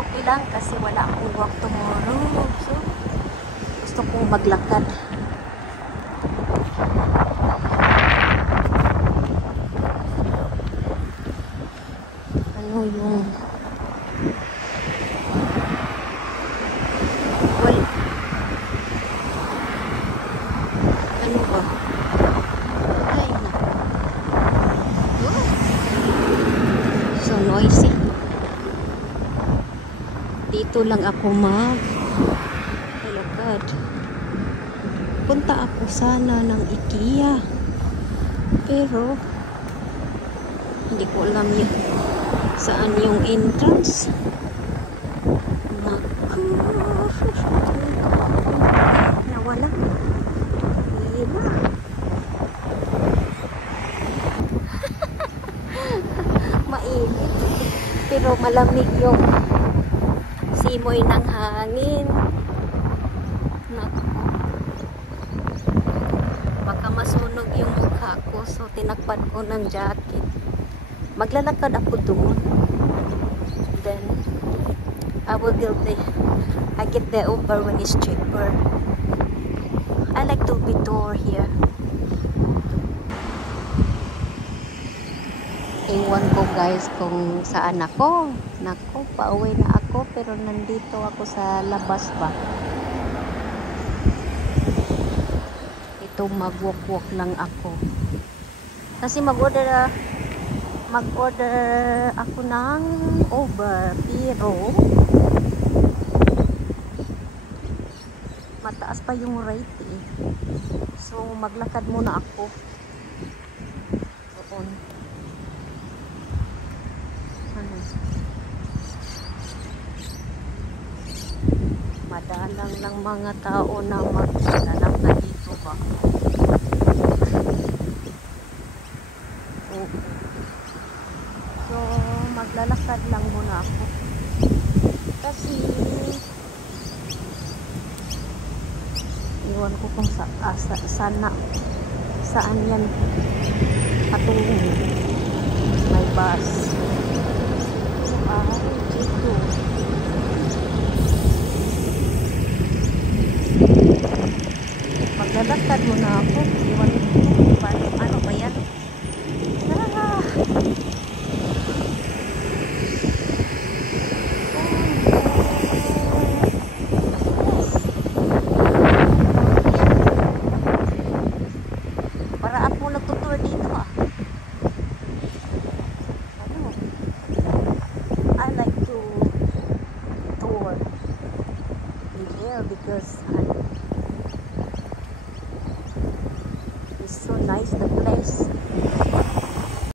okay lang kasi wala akong work tomorrow. So, gusto kong maglakad. Ano yung... Well, ano ba? Ay, oh, so noisy. Dito lang ako Hello God. Punta ako sana ng IKEA. Pero hindi ko alam yun. Saan yung entrance? Naku. Nawala. Hila. Mainit. Pero malamig yung simoy ng hangin. Naku. Baka masunog yung mukha ko. So, tinakpan ko ng jacket. Maglalakad ako doon. Then, I get the Uber when it's cheaper. I like to be tour here. Iwan ko guys kung saan ako. Nako, pauwi na ako pero nandito ako sa labas ba. Ito mag-walk lang ako. Kasi mag-order ako ng Uber pero mataas pa yung rate eh. So maglakad muna ako doon. Ano? Madalang ng mga tao na maglalak na dito ba. So, maglalakad lang muna ako. Kasi, iwan ko kung saan yan patungo. May bus. Ay, dito. Maglalakad muna ako. Iwan ko kung ano ba yan. Because it's so nice the place.